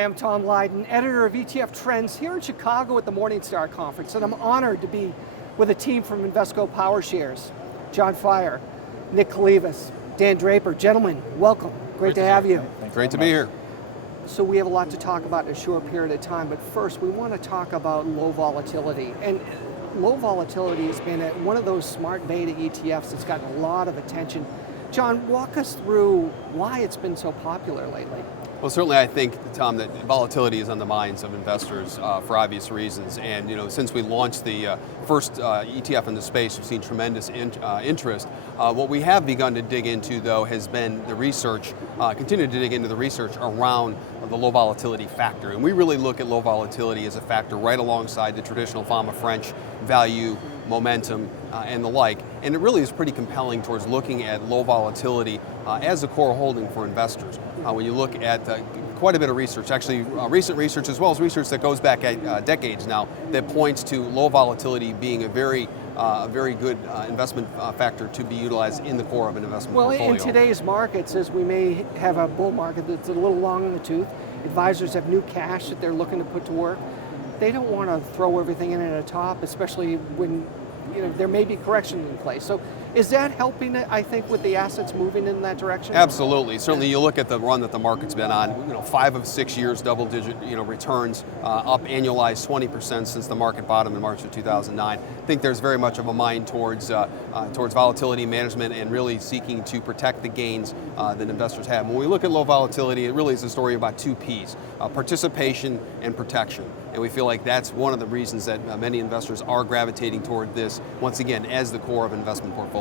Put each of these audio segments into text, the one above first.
Hi, I'm Tom Lydon, editor of ETF Trends here in Chicago at the Morningstar Conference, and I'm honored to be with a team from Invesco PowerShares. John Feyerer, Nick Kalivas, Dan Draper. Gentlemen, welcome. Great to have you. Great to be here. So we have a lot to talk about in a short period of time, but first we want to talk about low volatility. And low volatility has been one of those smart beta ETFs that's gotten a lot of attention. John, walk us through why it's been so popular lately. Well, certainly I think, Tom, that volatility is on the minds of investors for obvious reasons. And since we launched the first ETF in the space, we've seen tremendous interest. What we have begun to dig into, though, has been the research, continue to dig into the research around the low volatility factor. And we really look at low volatility as a factor right alongside the traditional fama French value, momentum, and the like. And it really is pretty compelling towards looking at low volatility as a core holding for investors. When you look at quite a bit of research, actually recent research as well as research that goes back decades now, that points to low volatility being a very good investment factor to be utilized in the core of an investment portfolio. Well, in today's markets, as we may have a bull market that's a little long in the tooth, advisors have new cash that they're looking to put to work. They don't want to throw everything in at a top, especially when there may be correction in place. So is that helping, I think, with the assets moving in that direction? Absolutely. Certainly you look at the run that the market's been on, 5 of 6 years, double-digit returns, up annualized 20% since the market bottom in March of 2009. I think there's very much of a mind towards volatility management and really seeking to protect the gains that investors have. When we look at low volatility, it really is a story about two P's, participation and protection. And we feel like that's one of the reasons that many investors are gravitating toward this, once again, as the core of an investment portfolio.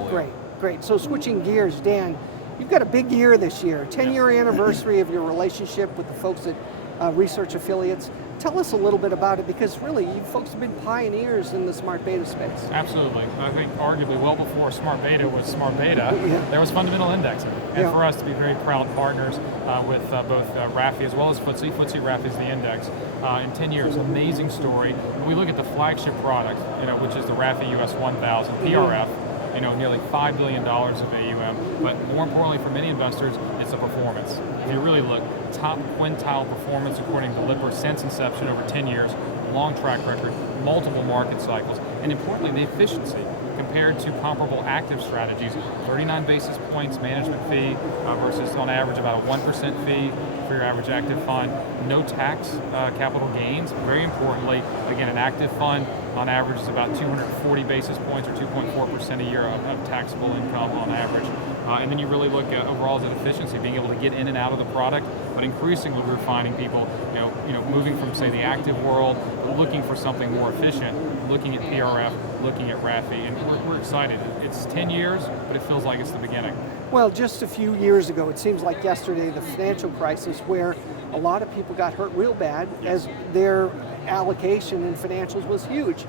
Great. So switching gears, Dan, you've got a big year this year, 10-year anniversary of your relationship with the folks at Research Affiliates. Tell us a little bit about it, because really you folks have been pioneers in the smart beta space. Absolutely. I think arguably well before smart beta was smart beta, there was fundamental indexing. And for us to be very proud partners with both RAFI as well as FTSE. FTSE RAFI is the index. In 10 years, amazing story. When we look at the flagship product, which is the RAFI US 1000 PRF, nearly $5 billion of AUM, but more importantly for many investors, it's the performance. If you really look, top quintile performance according to Lipper since inception over 10 years, long track record, multiple market cycles, and importantly, the efficiency compared to comparable active strategies, 39 basis points management fee versus on average about a 1% fee for your average active fund. No tax capital gains. Very importantly, again, an active fund on average is about 240 basis points or 2.4% a year of taxable income on average. And then you really look at overall as an efficiency, being able to get in and out of the product, but increasingly we're finding people, moving from say the active world, looking for something more efficient, looking at PRF, looking at RAFI, and we're excited. It's 10 years, but it feels like it's the beginning. Well, just a few years ago, it seems like yesterday, the financial crisis, where a lot of people got hurt real bad as their allocation in financials was huge.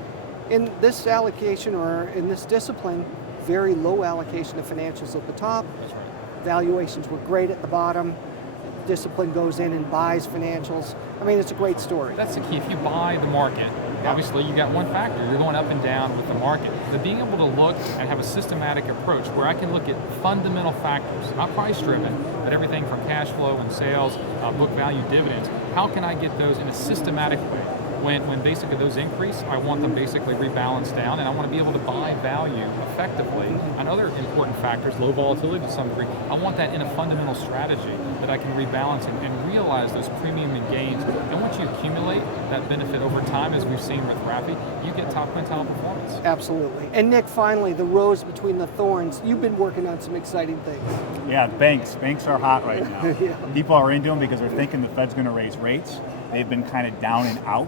In this allocation, or in this discipline, very low allocation of financials at the top. That's right. Valuations were great at the bottom. Discipline goes in and buys financials. I mean, it's a great story. That's the key. If you buy the market, obviously you got one factor. You're going up and down with the market. But being able to look and have a systematic approach where I can look at fundamental factors, not price driven, but everything from cash flow and sales, book value, dividends. How can I get those in a systematic way? When basically those increase, I want them basically rebalanced down, and I want to be able to buy value effectively on other important factors, low volatility to some degree. I want that in a fundamental strategy that I can rebalance and realize those premium and gains. And once you accumulate that benefit over time, as we've seen with RAFI, you get top quintile performance. Absolutely. And Nick, finally, the rose between the thorns. You've been working on some exciting things. Yeah, banks. Banks are hot right now. People are into them because they're thinking the Fed's going to raise rates. They've been kind of down and out.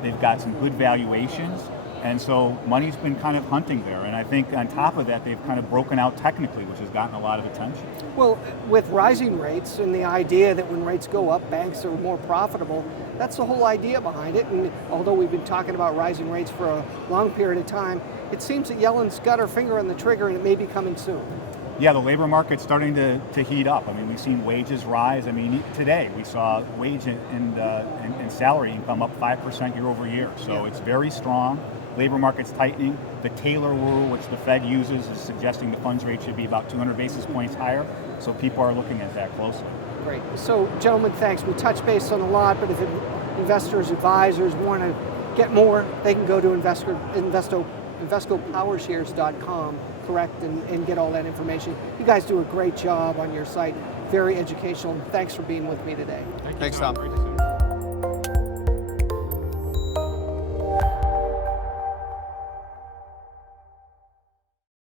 They've got some good valuations, and so money's been kind of hunting there. And I think on top of that, they've kind of broken out technically, which has gotten a lot of attention. Well, with rising rates and the idea that when rates go up, banks are more profitable, that's the whole idea behind it. And although we've been talking about rising rates for a long period of time, it seems that Yellen's got her finger on the trigger and it may be coming soon. Yeah, the labor market's starting to heat up. I mean, we've seen wages rise. I mean, today we saw wage and salary income up 5% year over year. So it's very strong. Labor market's tightening. The Taylor rule, which the Fed uses, is suggesting the funds rate should be about 200 basis points higher. So people are looking at that closely. Great. So, gentlemen, thanks. We touched base on a lot, but if investors, advisors want to get more, they can go to Invesco PowerShares.com, correct, and get all that information. You guys do a great job on your site. Very educational. Thanks for being with me today. Thanks, Tom.